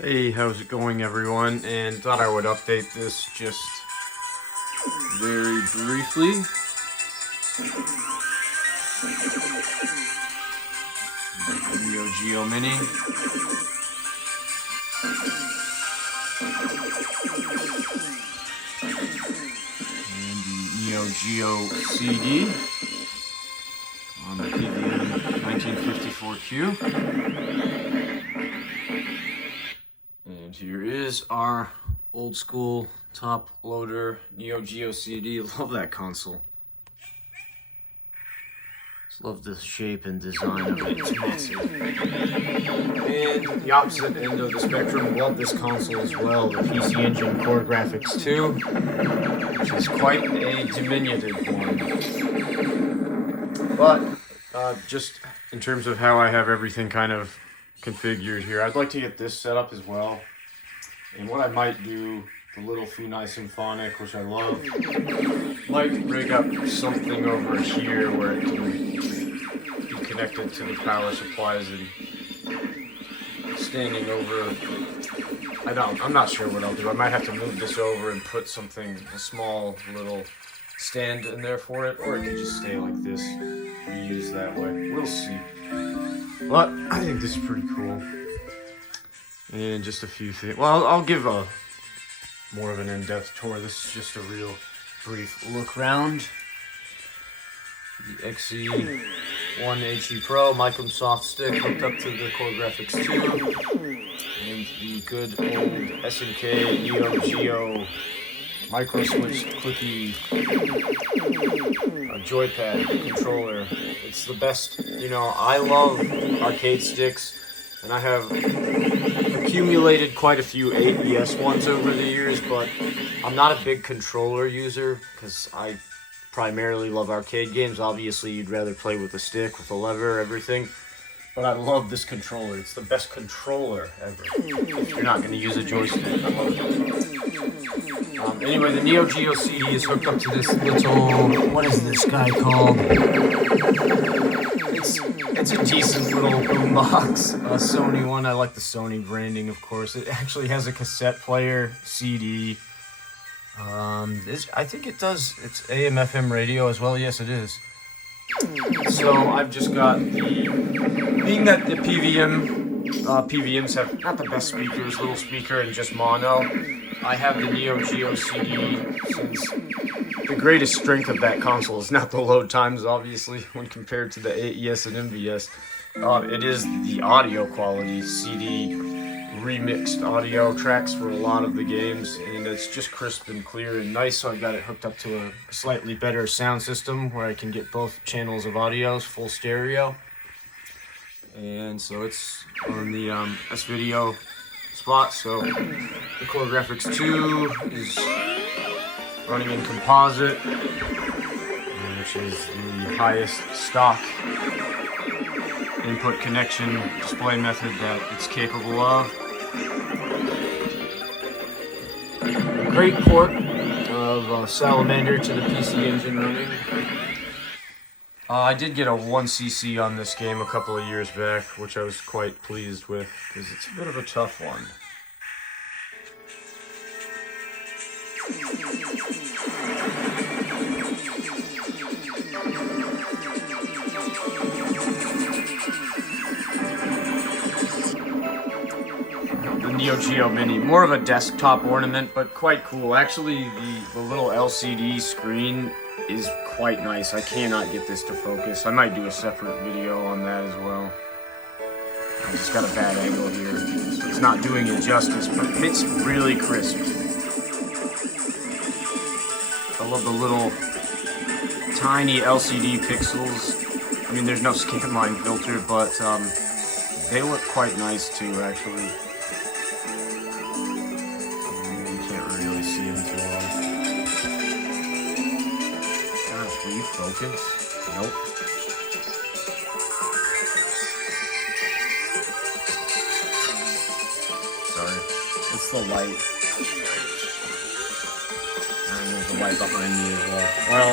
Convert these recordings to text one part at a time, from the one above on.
Hey, how's it going, everyone? And thought I would update this just very briefly. Neo Geo Mini. And the Neo Geo CD on the PVM 1954Q. And here is our old school top loader Neo Geo CD. Love that console. Just love the shape and design of it. It's massive. And the opposite end of the spectrum, love this console as well. The PC Engine Core Graphics 2, which is quite a diminutive one. But just in terms of how I have everything kind of configured here, I'd like to get this set up as well. And what I might do, the little Funai Symphonic, which I love, might rig up something over here where it can be connected to the power supplies and standing over. I'm not sure what I'll do. I might have to move this over and put something, a small little stand in there for it, or it could just stay like this, be used that way. We'll see. But I think this is pretty cool. And just a few things. Well, I'll give a more of an in-depth tour. This is just a real brief look round. The XE1 HE Pro Microsoft stick hooked up to the Core Graphics 2. And the good old SNK Neo Geo micro switch clicky joypad controller. It's the best. You know, I love arcade sticks, and I have accumulated quite a few AES ones over the years, but I'm not a big controller user because I primarily love arcade games. Obviously, you'd rather play with a stick, with a lever, everything. But I love this controller. It's the best controller ever. If you're not going to use a joystick, I love it. Anyway, the Neo Geo CD is hooked up to this little, what is this guy called? It's a decent little boombox, a Sony one. I like the Sony branding, of course. It actually has a cassette player, CD. I think it does. It's AM/FM radio as well. Yes, it is. So I've just got being that the PVMs have not the best speakers, little speaker and just mono. I have the Neo Geo CD since the greatest strength of that console is not the load times, obviously, when compared to the AES and MVS. It is the audio quality. CD remixed audio tracks for a lot of the games, and it's just crisp and clear and nice. So I got it hooked up to a slightly better sound system where I can get both channels of audios, full stereo. And so it's on the S-Video spot. So the Core Graphics 2 is running in composite, which is the highest stock input connection display method that it's capable of. Great port of Salamander to the PC Engine running. I did get a 1cc on this game a couple of years back, which I was quite pleased with, because it's a bit of a tough one. The Neo Geo Mini, more of a desktop ornament, but quite cool. Actually, the little LCD screen is quite nice. I cannot get this to focus. I might do a separate video on that as well. I just got a bad angle here, so it's not doing it justice, but it's really crisp. I love the little tiny LCD pixels. I mean, there's no scanline filter, but they look quite nice too, actually. You can't really see them too well. Gosh, will you focus? Nope. Sorry. It's the light. And there's a light behind me as well. Well,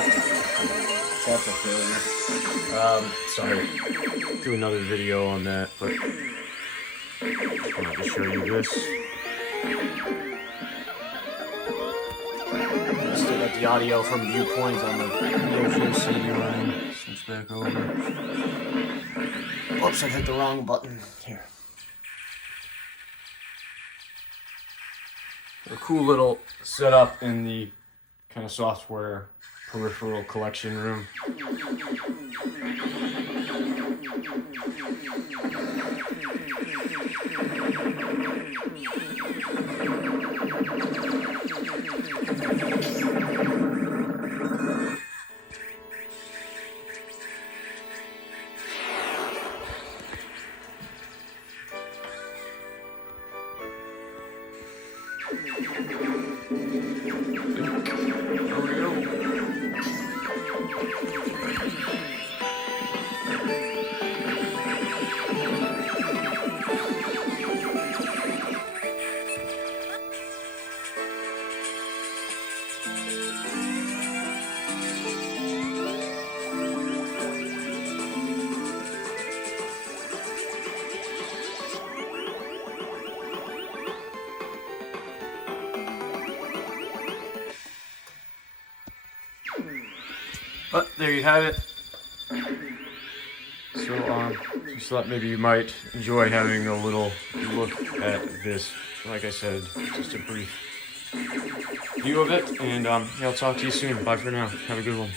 that's a failure. Sorry. Do another video on that, but come out to show you this. Still got the audio from Viewpoint on the Mojo CD running. Switch back over. Oops, I hit the wrong button. Here. A cool little setup in the kind of software peripheral collection room. But there you have it. So just thought maybe you might enjoy having a little look at this. Like I said, just a brief view of it. And yeah, I'll talk to you soon. Bye for now. Have a good one.